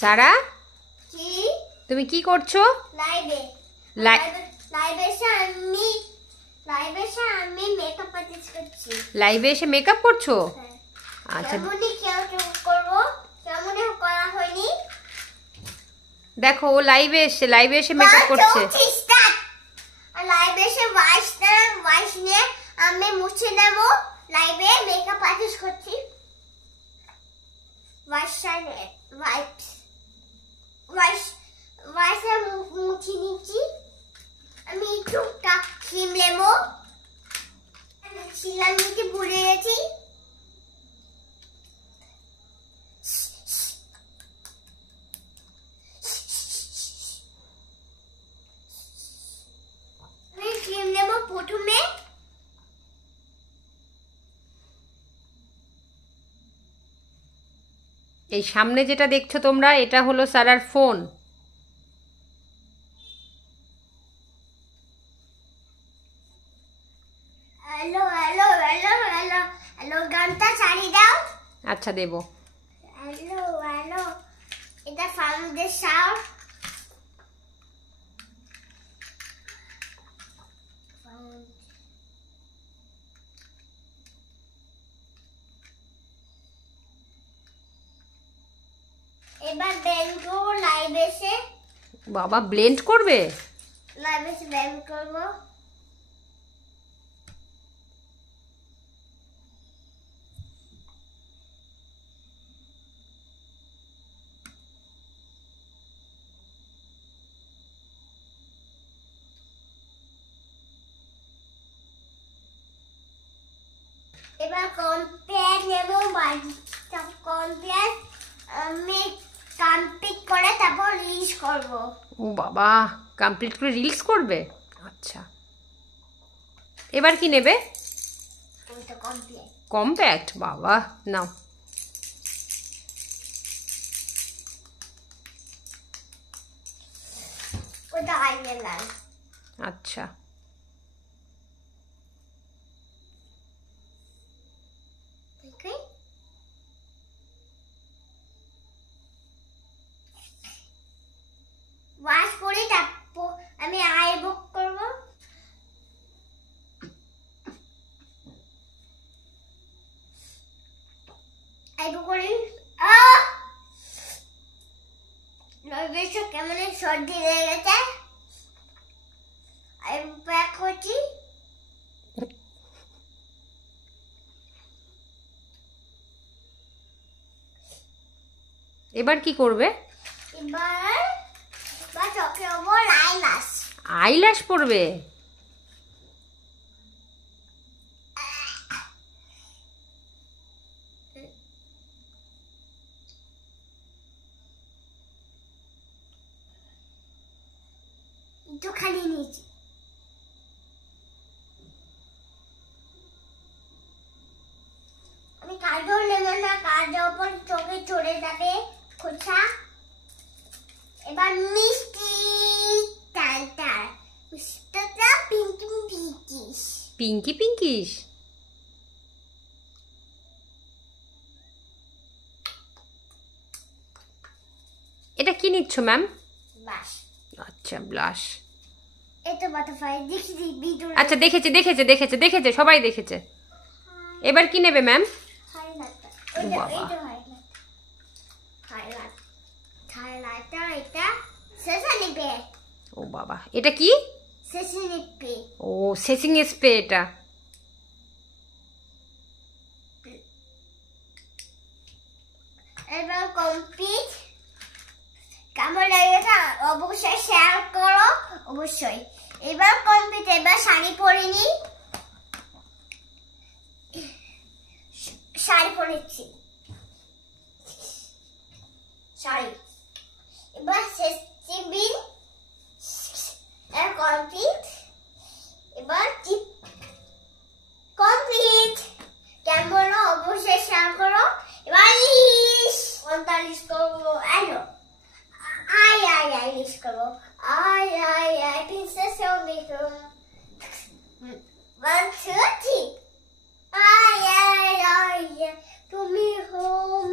সারা, কি তুমি কি করছো? লাইভে মেকআপ আর্টিস্ট করছি। লাইভে এসে মেকআপ করছো? আচ্ছা, কেমনই করবো, কেমনই করা হয়নি। দেখো ও লাইভে এসে মেকআপ করছে। লাইভে এসে ওয়াইস নিয়ে আমি মুছে নেব। লাইভে মেকআপ আর্টিস্ট করছি। ওয়াইস মুছে নিচ্ছি। আমি একটু ক্রিম নেবো। শিলা নিতে ভুলে গেছি। আমি ক্রিম নেব প্রথমে। এই সামনে যেটা দেখছো তোমরা, এটা হলো সারার phone. Hello hello hello hello hello, গানটা চালিয়ে দাও। আচ্ছা, দেবো। হ্যালো হ্যালো, এটা ফাউন্ডেশন। এবার ব্যান্ড করবো। লাইভ এসে বাবা, ব্লেন্ড করবে? ব্যান্ড করবো। এবার কমপ্লিট নেব। কমপ্লিট আমি কমপ্লিট করে তারপর রিলিজ করব। ও বাবা, কমপ্লিট করে রিলস করবে? আচ্ছা, এবার কি নেবে? ওটা কমপ্লিট। কম্প্যাক্ট? বাবা, নাও। ওটা আইলাইনার। আচ্ছা, ওয়াশ করে তারপর আমি আই বুক করব। আই বুক করি। নইবেশ কেমন সর্দি লেগে গেছে। আই ব্যাক করছি। এবার কি করবে? এবার চোখের ওপর আইল্যাশ। আইল্যাশ পড়বে? একটুখানি নিয়েছি। আমি কাজল নেব না, কাজের ওপর চোখে চড়ে যাবে খোঁচা। এবার মিষ্টি টালটাল, মিষ্টিটা পিঙ্কি পিঙ্কিশ। পিঙ্কি পিঙ্কিশ? এটা কি নিচ্ছ ম্যাম? বাস। আচ্ছা, ব্লাশ। এটা বাটারফ্লাই দেখি ভিডিও। আচ্ছা, দেখেছে, সবাই দেখেছে। এবার কি নেবে ম্যাম? হাইলাইটার। বাবা, হাইলাইটার এটা সেসনি পে। ও বাবা, এটা কি? সেসনি পে। ও, সেসিং স্প্রে এটা। এবার কমপ্লিট। কেমন লেগেছে অবশ্যই শেয়ার করো, অবশ্যই। এবার কমপ্লিট। এবার শাড়ি পরে নি। শাড়ি পরেছি। শাড়ি। এবার শেষ চিবিন কমপ্লিট। এবার টিপ কমপ্লিট। কেমন অবশ্যই শেয়ার করো। এবার 45 করবো। আলো আই লিস্ট করবো। I princess makeup 1 2 3। আই তুমি হোম